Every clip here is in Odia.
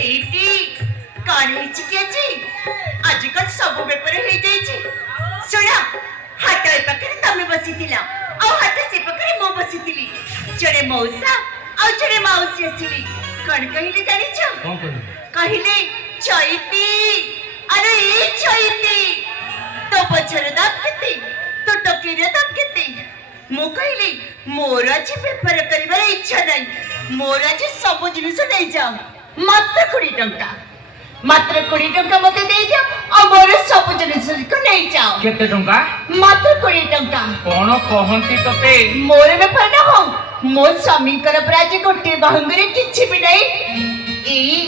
ସେଇଠି କଣ ହେଇଛି କି ଆଜିକାଲି ସବୁ ବେପାର ହେଇଯାଇଛି। ଶୁଣ, ହାଟ ଏ ପାଖରେ ତମେ ବସିଥିଲ ଆଉ ହାଟ ସେ ପାଖରେ ମୁଁ ବସିଥିଲି। ଜଣେ ମଉସା ଆଉ ଜଣେ ମାଉସୀ ଆସିଲି। କଣ କହିଲେ ଜାଣିଛ? କହିଲେ ଚୈତି, ଆରେ ଏ ଚୈତି, ତୋ ପଛର ଦାମ କେତେ, ତୋ ଟୋକିର ଦାମ କେତେ? ମୁଁ କହିଲି ମୋର ଆଜି ବେପାର କରିବାର ଇଚ୍ଛା ନାହିଁ, ମୋର ଆଜି ସବୁ ଜିନିଷ ନେଇଯାଅ, ମାତ୍ର 20 ଟଙ୍କା, ମାତ୍ର 20 ଟଙ୍କା ମତେ ଦେଇଦିଅ ଆଉ ମୋର ସବୁ ଜିନିଷକୁ ନେଇଯାଅ। କେତେ ଟଙ୍କା? ମାତ୍ର 20 ଟଙ୍କା। କଣ କହନ୍ତି ତତେ? ମୋର ବେପାର ନ ହଉ, ମୋ ସ୍ୱାମୀଙ୍କର ପୁରା ଆଜି ଗୋଟିଏ ବାହୁଙ୍ଗରେ କିଛି ବି ନାହିଁ। ଏଇ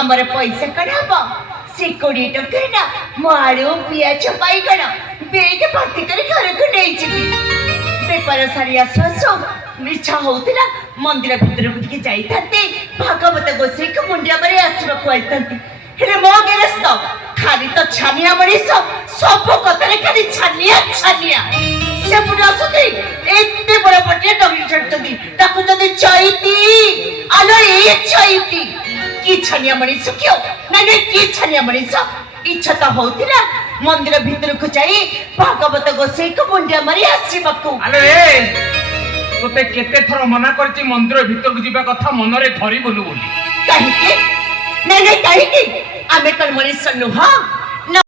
ଆମର ପଇସା କଣ ହବ? ସେ 20 ଟଙ୍କାରେ ନା ମୁଁ ଆଳୁ ପିଆଜ ବାଇଗଣ ବେଗ ଭର୍ତ୍ତି କରି ଘରକୁ ନେଇଯିବି। ବେପାର ସାରି ଆସୁ ଆସୁ ଇଚ୍ଛା ହଉଥିଲା ମନ୍ଦିର ଭିତରକୁ ଟିକେ ଯାଇଥାନ୍ତି, ଭାଗବତ ଗୋସାଇଁକୁ ମୁଣ୍ଡିଆ ମାରି ଆସିବାକୁ ଆସିଥାନ୍ତି। ହେଲେ ମୋ ଗେରସ୍ତ ଖାଲି ତ ଛାନିଆ ମଣିଷ, ସବୁ କଥାରେ ଖାଲି ଛାନିଆ ଛାନିଆ। ସେପଟେ ଆସୁଛନ୍ତି ଏତେ ବଡ ପଟିଆ ଡଙ୍ଗି ଛାଡୁଛନ୍ତି, ଡାକୁଛନ୍ତି ଚୈତି, ଆଲୋ ଏ ଚୈତି। କି ଛାନିଆ ମଣିଷ କିଓ? ନାଇଁ ନାଇଁ, କି ଛାନିଆ ମଣିଷ? ଇଚ୍ଛା ତ ହଉଥିଲା ମନ୍ଦିର ଭିତରକୁ ଯାଇ ଭାଗବତ ଗୋସାଇଁକୁ ମୁଣ୍ଡିଆ ମାରି ଆସିବାକୁ। ଆଲୋ ଏ, ତତେ କେତେ ଥର ମନା କରିଛି ମନ୍ଦିର ଭିତରକୁ ଯିବା କଥା ମନରେ ଧରିବୁନୁ ବୋଲି? କାହିଁକି? ନାଇଁ ନାଇଁ, କାହିଁକି? ଆମେ କଣ ମଣିଷ ନୁହଁ?